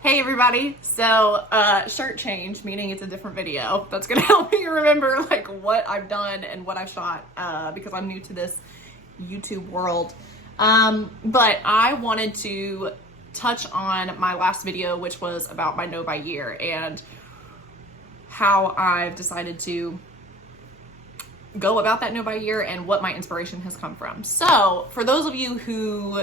Hey everybody, so shirt change, meaning it's a different video. That's gonna help me remember like what I've done and what I've shot because I'm new to this YouTube world. But I wanted to touch on my last video, which was about my no by year and how I've decided to go about that no by year and what my inspiration has come from. So for those of you who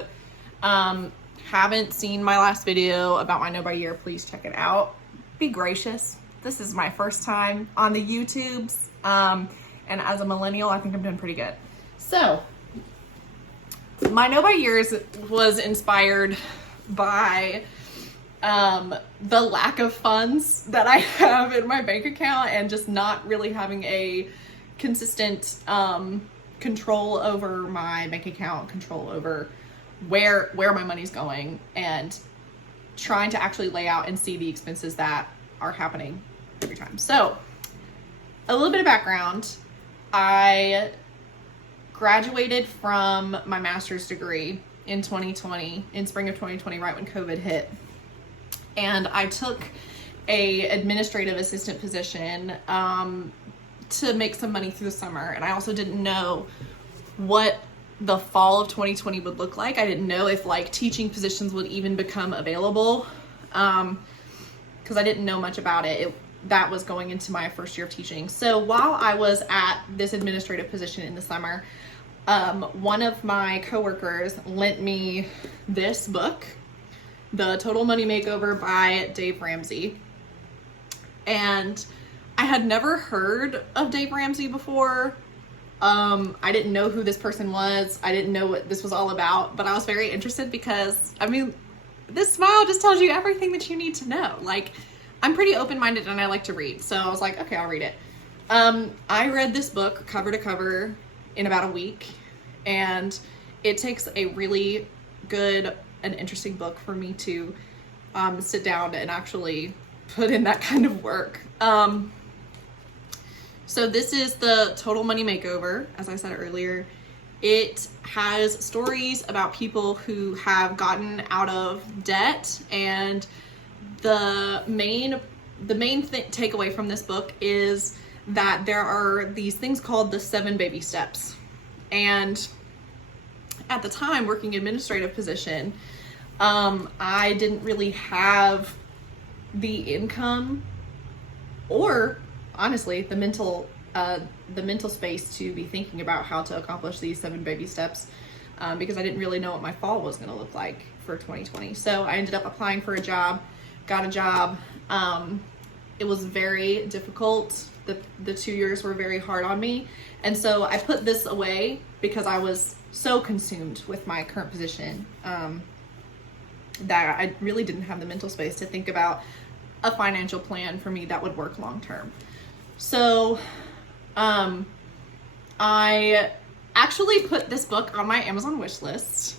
haven't seen my last video about my no by year, please check it out. Be gracious. This is my first time on the YouTubes. And as a millennial, I think I'm doing pretty good. So my no by years was inspired by the lack of funds that I have in my bank account and just not really having a consistent control over my bank account, control over where my money's going, and trying to actually lay out and see the expenses that are happening every time. So a little bit of background. I graduated from my master's degree in 2020, in spring of 2020, right when COVID hit. And I took a administrative assistant position to make some money through the summer. And I also didn't know what the fall of 2020 would look like. I didn't know if like teaching positions would even become available because I didn't know much about it. That was going into my first year of teaching. So while I was at this administrative position in the summer, one of my coworkers lent me this book, The Total Money Makeover by Dave Ramsey. And I had never heard of Dave Ramsey before. I didn't know who this person was. I didn't know what this was all about, but I was very interested because, I mean, this smile just tells you everything that you need to know. Like, I'm pretty open-minded and I like to read. So I was like, okay, I'll read it. I read this book cover to cover in about a week, and it takes a really good and interesting book for me to sit down and actually put in that kind of work. So this is the Total Money Makeover, as I said earlier. It has stories about people who have gotten out of debt, and the main takeaway from this book is that there are these things called the 7 baby steps. And at the time, working administrative position, I didn't really have the income or honestly the mental space to be thinking about how to accomplish these 7 baby steps because I didn't really know what my fall was going to look like for 2020. So I ended up applying for a job, got a job. It was very difficult. The 2 years were very hard on me. And so I put this away because I was so consumed with my current position that I really didn't have the mental space to think about a financial plan for me that would work long term. So I actually put this book on my Amazon wish list,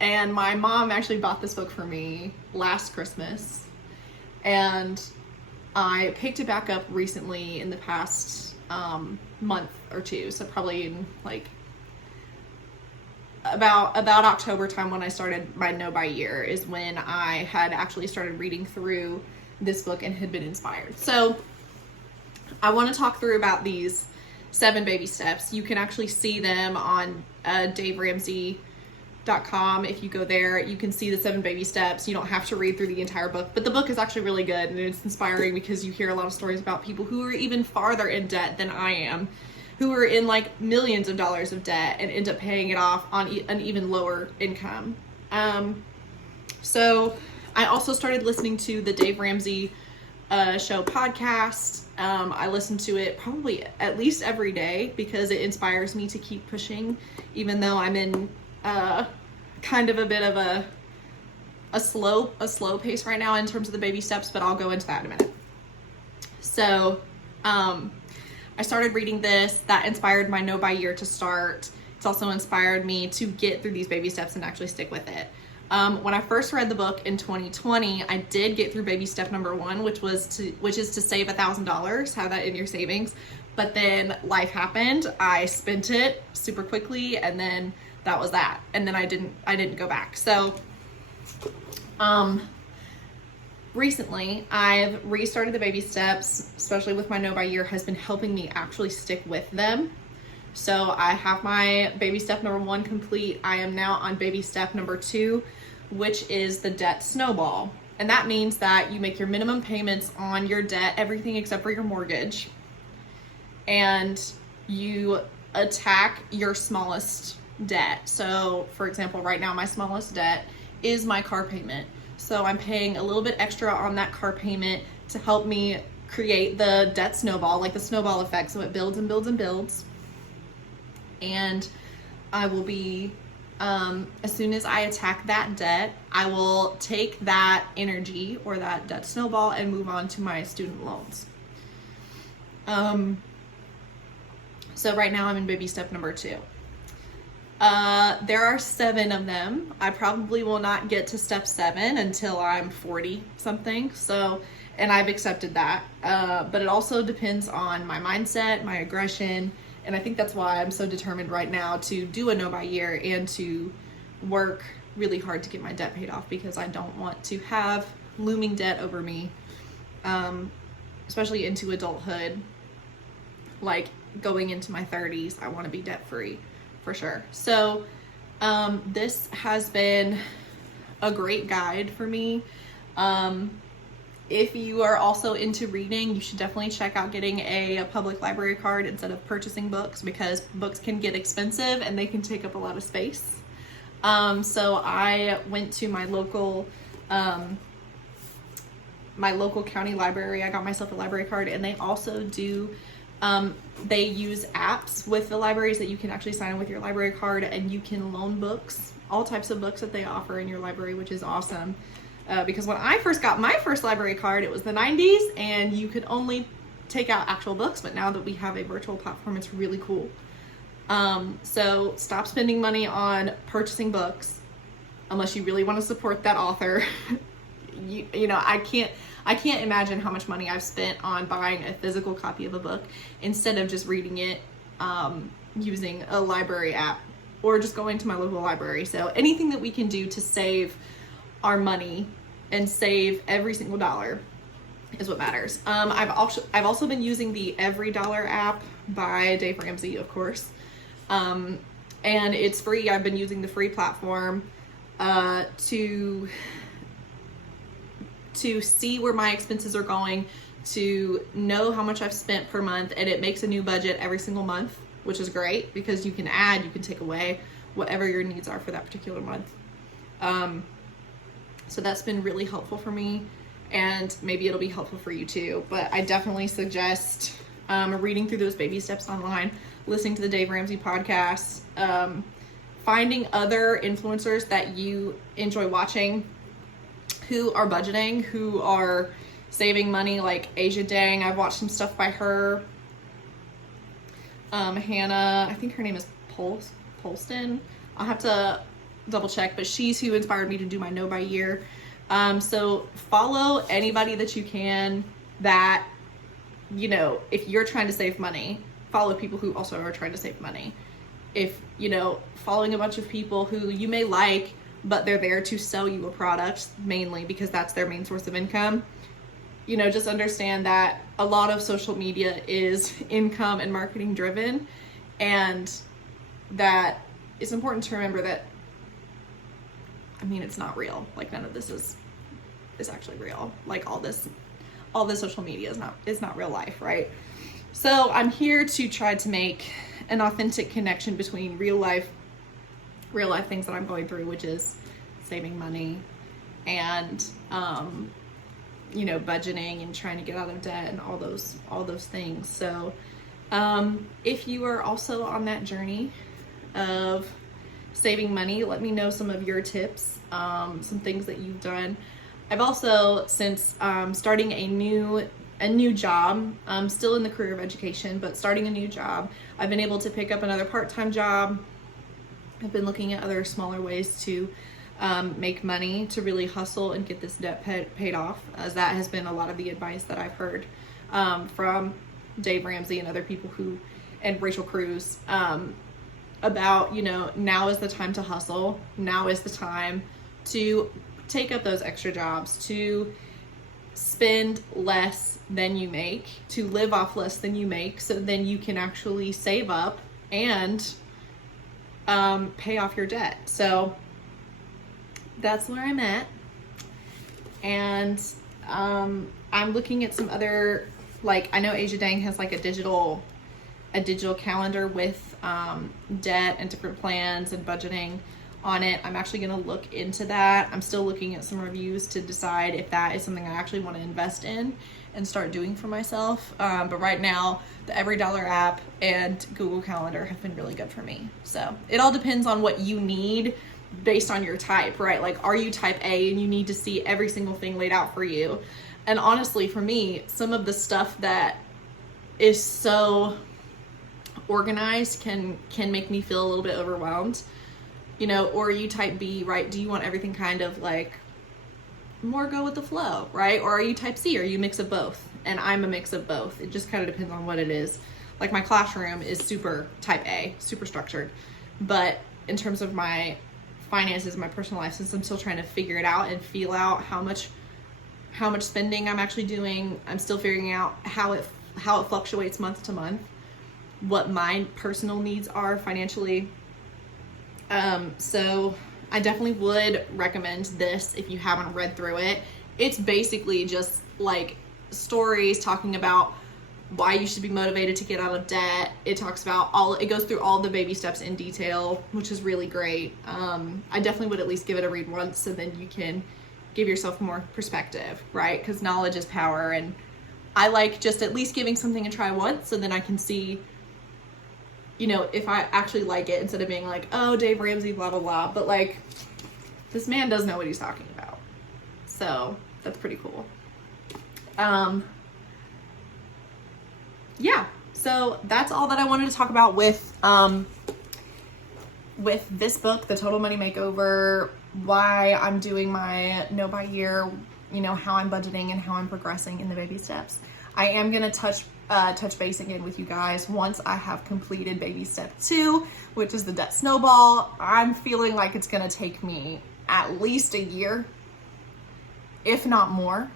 and my mom actually bought this book for me last Christmas, and I picked it back up recently in the past month or two. So probably in like about October time, when I started my no by year, is when I had actually started reading through this book and had been inspired. So I want to talk through about these 7 baby steps. You can actually see them on DaveRamsey.com. If you go there, you can see the 7 baby steps. You don't have to read through the entire book, but the book is actually really good, and it's inspiring because you hear a lot of stories about people who are even farther in debt than I am, who are in like millions of dollars of debt and end up paying it off on an even lower income. So I also started listening to the Dave Ramsey show podcast. I listen to it probably at least every day because it inspires me to keep pushing, even though I'm in kind of a bit of a slow pace right now in terms of the baby steps, but I'll go into that in a minute. So I started reading this. That inspired my no by year to start. It's also inspired me to get through these baby steps and actually stick with it. When I first read the book in 2020, I did get through baby step number 1, which is to save $1,000, have that in your savings. But then life happened. I spent it super quickly, and then that was that. And then I didn't go back. So recently I've restarted the baby steps, especially with my No by Year, has been helping me actually stick with them. So I have my baby step number 1 complete. I am now on baby step number 2, which is the debt snowball. And that means that you make your minimum payments on your debt, everything except for your mortgage, and you attack your smallest debt. So for example, right now my smallest debt is my car payment. So I'm paying a little bit extra on that car payment to help me create the debt snowball, like the snowball effect. So it builds and builds and builds. And I will be, as soon as I attack that debt, I will take that energy or that debt snowball and move on to my student loans. So right now I'm in baby step number 2. There are 7 of them. I probably will not get to step 7 until I'm 40 something. So, and I've accepted that. But it also depends on my mindset, my aggression. And I think that's why I'm so determined right now to do a No by Year and to work really hard to get my debt paid off, because I don't want to have looming debt over me, especially into adulthood. Like going into my 30s, I want to be debt free for sure. So this has been a great guide for me. If you are also into reading, you should definitely check out getting a public library card instead of purchasing books, because books can get expensive and they can take up a lot of space. So I went to my local county library. I got myself a library card, and they also do, they use apps with the libraries that you can actually sign in with your library card, and you can loan books, all types of books that they offer in your library, which is awesome. Because when I first got my first library card, it was the 90s and you could only take out actual books, but now that we have a virtual platform, it's really cool. So stop spending money on purchasing books unless you really want to support that author. You know, I can't imagine how much money I've spent on buying a physical copy of a book instead of just reading it using a library app or just going to my local library. So anything that we can do to save our money and save every single dollar is what matters. I've also been using the Every Dollar app by Dave Ramsey, of course, and it's free. I've been using the free platform to see where my expenses are going, to know how much I've spent per month, and it makes a new budget every single month, which is great because you can add, you can take away whatever your needs are for that particular month. So that's been really helpful for me, and maybe it'll be helpful for you too. But I definitely suggest reading through those baby steps online, listening to the Dave Ramsey podcast, finding other influencers that you enjoy watching who are budgeting, who are saving money, like Asia Dang. I've watched some stuff by her. Hannah, I think her name is Polston. I'll have to double check, but she's who inspired me to do my No by Year. So follow anybody that you can that, you know, if you're trying to save money, follow people who also are trying to save money. If, you know, following a bunch of people who you may like, but they're there to sell you a product mainly because that's their main source of income, you know, just understand that a lot of social media is income and marketing driven, and that it's important to remember that, I mean, it's not real. Like, none of this is actually real. Like, all this social media is not real life, right? So I'm here to try to make an authentic connection between real life things that I'm going through, which is saving money and you know, budgeting and trying to get out of debt and all those things. So if you are also on that journey of saving money, let me know some of your tips, some things that you've done. I've also, since starting a new job, still in the career of education, but starting a new job, I've been able to pick up another part-time job. I've been looking at other smaller ways to make money, to really hustle and get this debt paid off, as that has been a lot of the advice that I've heard from Dave Ramsey and other people and Rachel Cruz, about, you know, now is the time to hustle. Now is the time to take up those extra jobs, to spend less than you make, to live off less than you make, so then you can actually save up and pay off your debt. So that's where I'm at. And I'm looking at some other, like, I know Asia Dang has like a digital calendar with debt and different plans and budgeting on it. I'm actually going to look into that. I'm still looking at some reviews to decide if that is something I actually want to invest in and start doing for myself. But right now, the EveryDollar app and Google Calendar have been really good for me. So it all depends on what you need based on your type, right? Like, are you type A and you need to see every single thing laid out for you? And honestly, for me, some of the stuff that is so organized can make me feel a little bit overwhelmed, you know. Or you type B, right? Do you want everything kind of like more go with the flow, right? Or are you type C? Are you a mix of both? And I'm a mix of both. It just kind of depends on what it is. Like, my classroom is super type A, super structured, but in terms of my finances, my personal life, since I'm still trying to figure it out and feel out how much spending I'm actually doing, I'm still figuring out how it fluctuates month to month, what my personal needs are financially. So I definitely would recommend this if you haven't read through it. It's basically just like stories talking about why you should be motivated to get out of debt. It talks about it goes through all the baby steps in detail, which is really great. I definitely would at least give it a read once, so then you can give yourself more perspective, right? Because knowledge is power, and I like just at least giving something a try once, so then I can see, you know, if I actually like it, instead of being like, oh, Dave Ramsey, blah, blah, blah. But like, this man does know what he's talking about. So that's pretty cool. Yeah, so that's all that I wanted to talk about with this book, The Total Money Makeover, why I'm doing my Know by Year, you know, how I'm budgeting and how I'm progressing in the baby steps. I am going to touch base again with you guys once I have completed baby step 2, which is the debt snowball. I'm feeling like it's going to take me at least a year, if not more,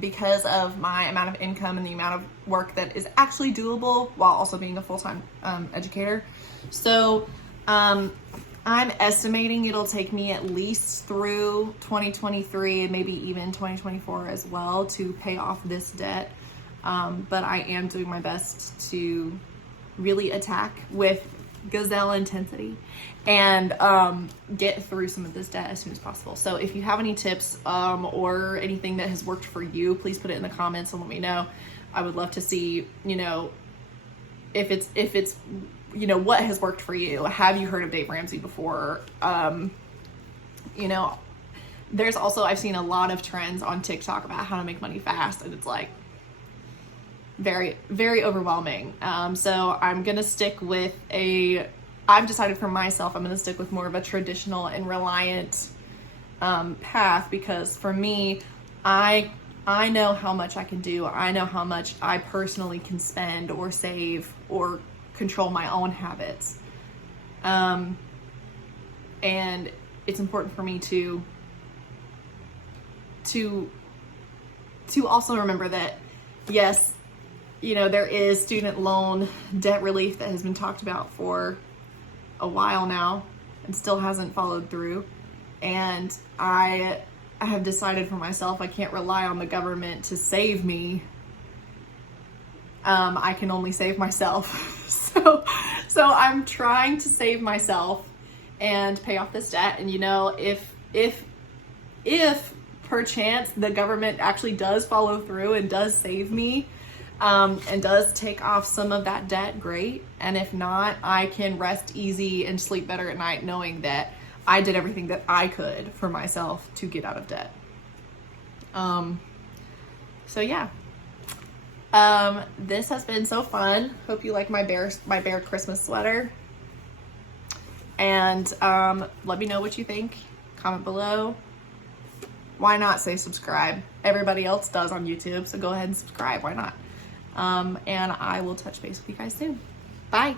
because of my amount of income and the amount of work that is actually doable while also being a full-time educator. So I'm estimating it'll take me at least through 2023 and maybe even 2024 as well to pay off this debt. But I am doing my best to really attack with gazelle intensity and get through some of this debt as soon as possible. So if you have any tips or anything that has worked for you, please put it in the comments and let me know. I would love to see, you know, if it's you know, what has worked for you. Have you heard of Dave Ramsey before? You know, there's also, I've seen a lot of trends on TikTok about how to make money fast, and it's like very, very overwhelming. So I'm going to stick with I've decided for myself, I'm going to stick with more of a traditional and reliant path, because for me, I know how much I can do. I know how much I personally can spend or save or control my own habits. And it's important for me to also remember that, yes, you know, there is student loan debt relief that has been talked about for a while now and still hasn't followed through. And I have decided for myself, I can't rely on the government to save me. I can only save myself. So I'm trying to save myself and pay off this debt. And, you know, if perchance the government actually does follow through and does save me, and does take off some of that debt, great. And if not, I can rest easy and sleep better at night knowing that I did everything that I could for myself to get out of debt. So yeah. This has been so fun. Hope you like my bear Christmas sweater. And let me know what you think. Comment below. Why not say subscribe? Everybody else does on YouTube, so go ahead and subscribe. Why not? And I will touch base with you guys soon. Bye.